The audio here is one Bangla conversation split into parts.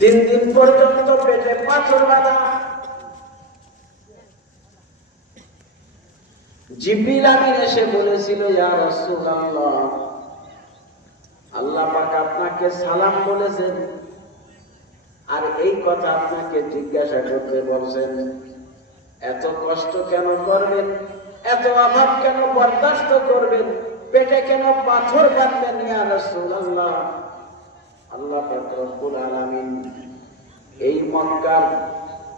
3 দিন পর্যন্ত পেটে পাথর বাঁধা। জিবরিল আমিন এসে বলেছিল, ইয়া রাসূলুল্লাহ, আল্লাহ পাক আপনাকে সালাম বলেছেন, আর এই কথা আপনাকে জিজ্ঞাসা করতে বলছেন। এত কষ্ট কেন করবেন? এত অভাব কেন বরদাস্ত করবেন? পেটে কেন পাথর বাঁধবেন ইয়া রাসূলুল্লাহ? আল্লাহ পাক রব্বুল আলামিন এই মক্কার,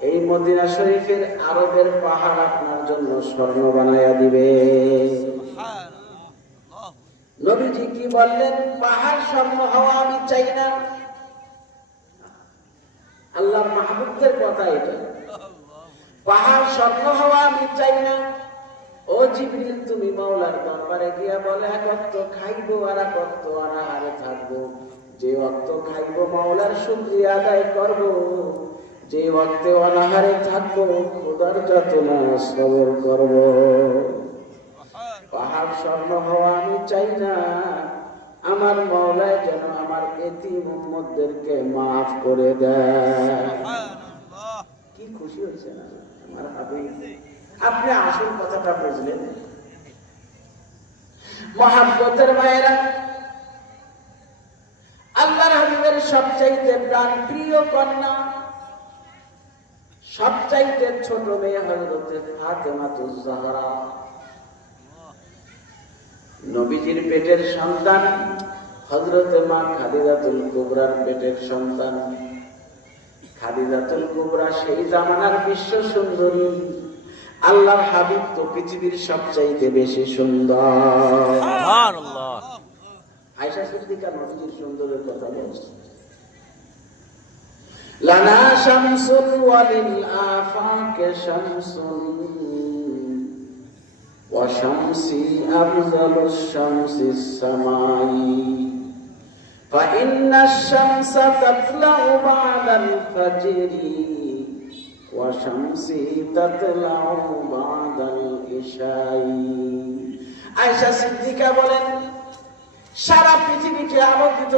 এই মদিনা শরীফের আরবের পাহাড় আপনার জন্য স্বর্ণ বানায়া দিবে। নবীজি কি বললেন? পাহাড় স্বর্ণ হওয়া আমি চাই না। আল্লাহ মাহবুবদের কথা এটা। পাহাড় স্বর্ণ হওয়া আমি চাই না। ও জিবরিল, তুমি মাওলার দরবারে গিয়া বলে, এক ওয়াক্ত খাইবো আর এক ওয়াক্ত অনাহারে থাকবো। যে ওয়াক্ত খাইবো মাওলার শুকরিয়া আদায় করবো, যে ওয়াক্তে অনাহারে থাকবো খোদার যাতনা সবর করবো। পাহাড় স্বর্ণ হওয়া আমি চাই না। আমার মাওলায় যেন আমার এতিম উম্মতদেরকে মাফ করে দেয়। কি খুশি হচ্ছে না আমার হাবিব? আপনি আসল কথাটা বুঝলেন। মহাব্বতের মায়েরা, আল্লাহর হাবিবের সবচাইতে প্রাণ প্রিয় কন্যা, সবচাইতে ছোট মেয়ে হযরত ফাতেমাতুজ জাহরা, নবীজির পেটের সন্তান, হযরত মা খাদিজাতুল কুবরার পেটের সন্তান। খাদিজাতুল কুবরা সেই জামানার বিশ্ব সুন্দরী। আল্লাহর হাবিব তো পৃথিবীর সবচাইতে বেশি সুন্দর। সুবহানাল্লাহ। আয়েশা সিদ্দিকা নবীজির সুন্দরের কথা বলছে, লানা শামসুল ওয়ালিল আফাকে শামসুন ওয়া শামসি আফজালুশ শামসিস সামাই ফা ইন্নাশ শামসা তাতলাউ বা'দাল ফাজরি ওয়া শামসি তাতলাউ বা'দাল ইশাই। আয়েশা সিদ্দিকা বলেন, সারা পৃথিবীকে আলোকিত